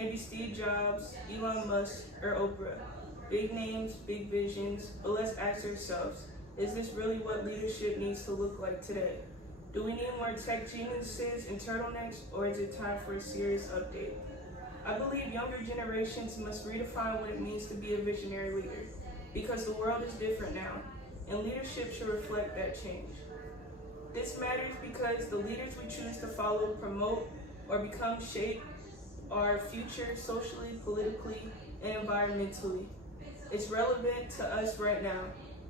maybe Steve Jobs, Elon Musk, or Oprah. Big names, big visions, but let's ask ourselves, is this really what leadership needs to look like today? Do we need more tech geniuses and turtlenecks, or is it time for a serious update? I believe younger generations must redefine what it means to be a visionary leader, because the world is different now, and leadership should reflect that change. This matters because the leaders we choose to follow promote or become shape our future socially, politically, and environmentally. It's relevant to us right now,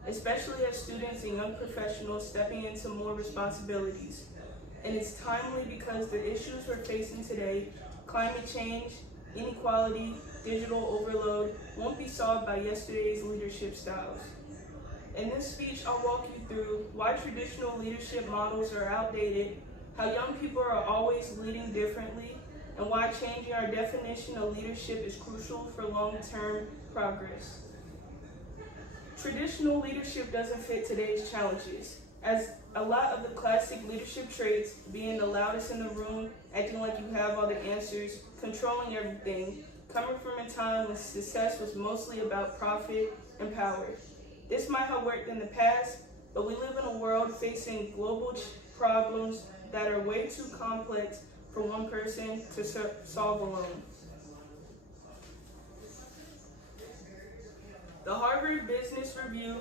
especially as students and young professionals stepping into more responsibilities. And it's timely because the issues we're facing today, climate change, inequality, digital overload, won't be solved by yesterday's leadership styles. In this speech, I'll walk you through why traditional leadership models are outdated, how young people are always leading differently, and why changing our definition of leadership is crucial for long-term progress. Traditional leadership doesn't fit today's challenges, as a lot of the classic leadership traits, being the loudest in the room, acting like you have all the answers, controlling everything, coming from a time when success was mostly about profit and power. This might have worked in the past, but we live in a world facing global problems that are way too complex for one person to solve alone. The Harvard Business Review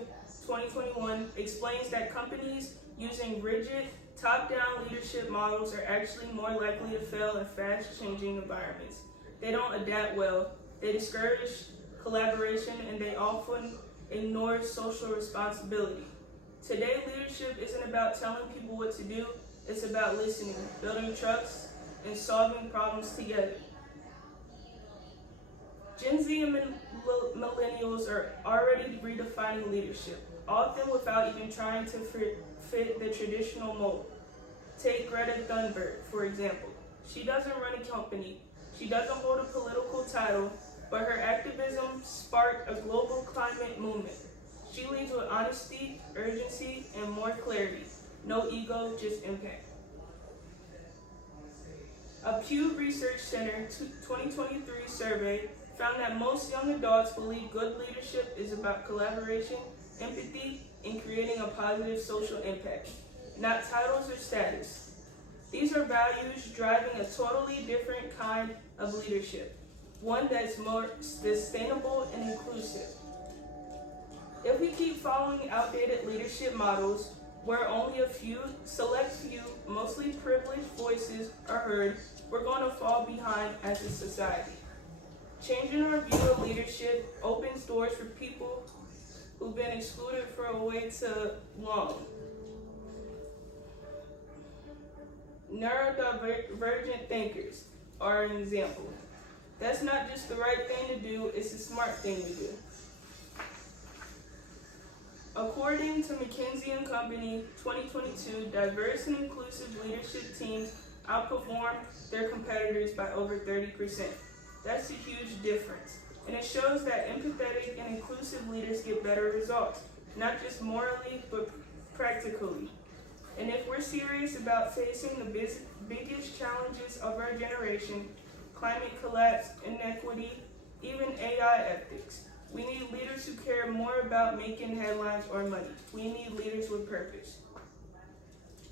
2021 explains that companies using rigid, top-down leadership models are actually more likely to fail in fast-changing environments. They don't adapt well, they discourage collaboration, and they often ignore social responsibility. Today, leadership isn't about telling people what to do, it's about listening, building trust, and solving problems together. Gen Z and millennials are already redefining leadership, often without even trying to fit the traditional mold. Take Greta Thunberg, for example. She doesn't run a company, she doesn't hold a political title, but her activism sparked a global climate movement. She leads with honesty, urgency, and more clarity. No ego, just impact. A Pew Research Center 2023 survey found that most young adults believe good leadership is about collaboration, empathy, and creating a positive social impact, not titles or status. These are values driving a totally different kind of leadership, one that's more sustainable and inclusive. If we keep following outdated leadership models, where only a select few, mostly privileged voices are heard, we're going to fall behind as a society. Changing our view of leadership opens doors for people who've been excluded for a way too long. Neurodivergent thinkers are an example. That's not just the right thing to do, it's a smart thing to do. According to McKinsey & Company 2022, diverse and inclusive leadership teams outperformed their competitors by over 30%. That's a huge difference. And it shows that empathetic and inclusive leaders get better results, not just morally, but practically. And if we're serious about facing the biggest challenges of our generation, climate collapse, inequity, even AI ethics, we need leaders who care more about making headlines or money. We need leaders with purpose.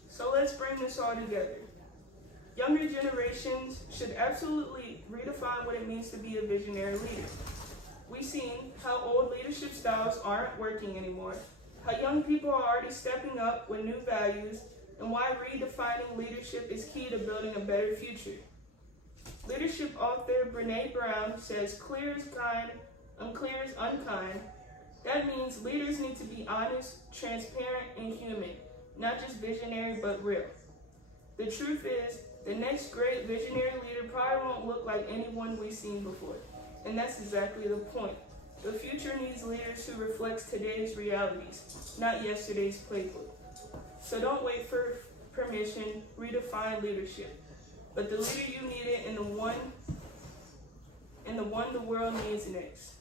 So let's bring this all together. Younger generations should absolutely redefine what it means to be a visionary leader. We've seen how old leadership styles aren't working anymore, how young people are already stepping up with new values, and why redefining leadership is key to building a better future. Leadership author Brené Brown says, "Clear is kind, unclear is unkind." That means leaders need to be honest, transparent, and human, not just visionary, but real. The truth is, the next great visionary leader probably won't look like anyone we've seen before. And that's exactly the point. The future needs leaders who reflect today's realities, not yesterday's playbook. So don't wait for permission, redefine leadership. But the leader you needed and the one the world needs next.